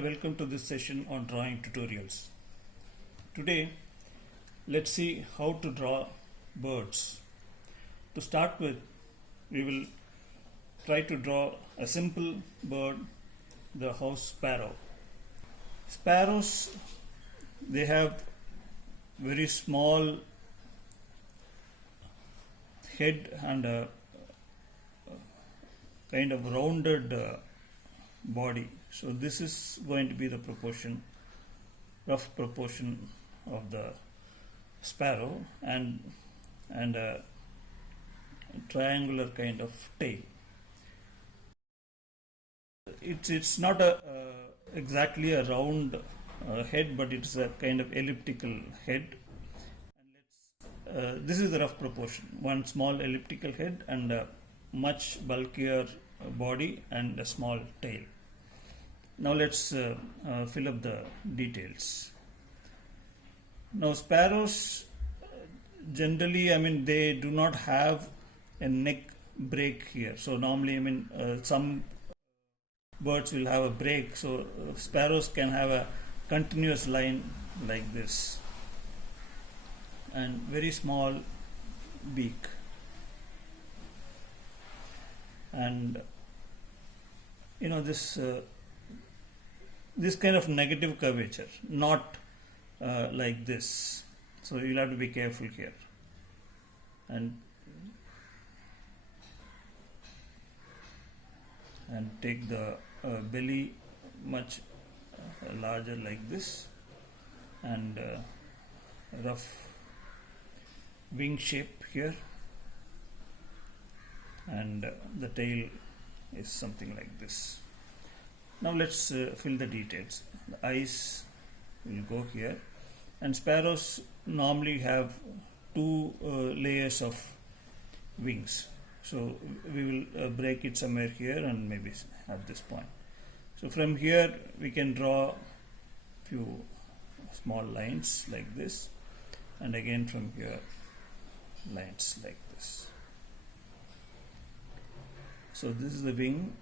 Hi, welcome to this session on drawing tutorials. Today, let's see how to draw birds. To start with, we will try to draw a simple bird, the house sparrow. Sparrows, they have very small head and a kind of rounded body. So this is going to be the proportion, rough proportion of the sparrow, and a triangular kind of tail. It's not exactly a round head, but it's a kind of elliptical head. And this is the rough proportion: one small elliptical head and a much bulkier body and a small tail. Now let's fill up the details. Now sparrows generally, they do not have a neck break here. So normally, some birds will have a break. So sparrows can have a continuous line like this, and very small beak, and this kind of negative curvature, not like this. So you'll have to be careful here, and take the belly much larger like this, and rough wing shape here, and the tail is something like this. Now let's fill the details. The eyes will go here, and sparrows normally have two layers of wings. So we will break it somewhere here and maybe at this point. So from here we can draw few small lines like this, and again from here lines like this. So this is the wing.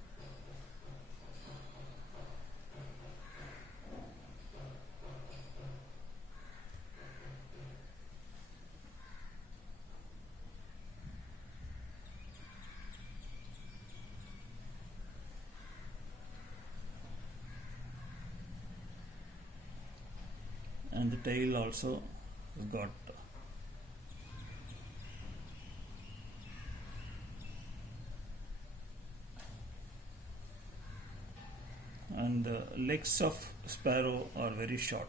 And the tail also has got and the legs of sparrow are very short.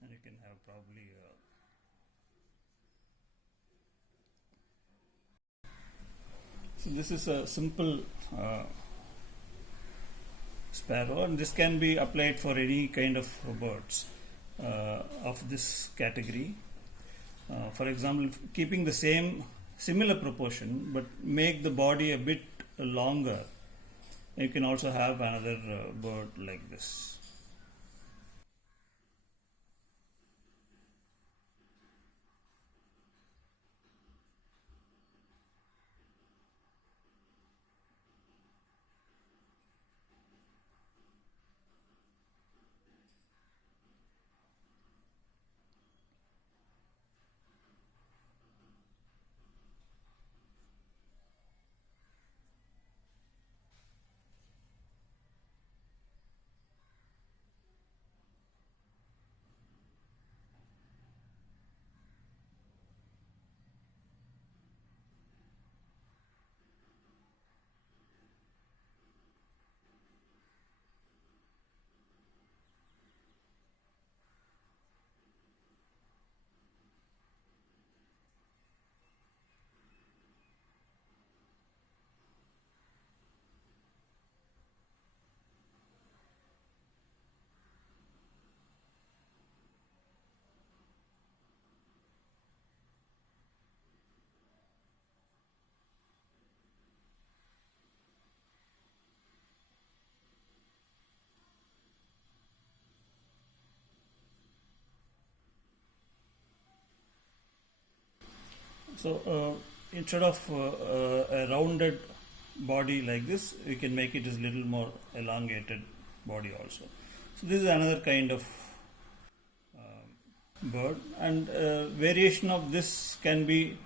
And you can have probably so this is a simple sparrow, and this can be applied for any kind of birds of this category. For example, keeping the similar proportion but make the body a bit longer, you can also have another bird like this. So instead of a rounded body like this, we can make it as little more elongated body also. So this is another kind of bird, and variation of this can be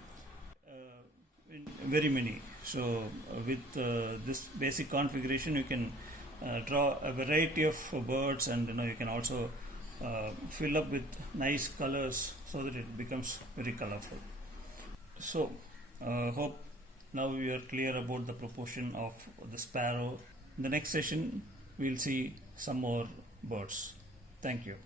in very many. So with this basic configuration, you can draw a variety of birds, and you can also fill up with nice colors so that it becomes very colorful. So hope now we are clear about the proportion of the sparrow. In the next session, we'll see some more birds. Thank you.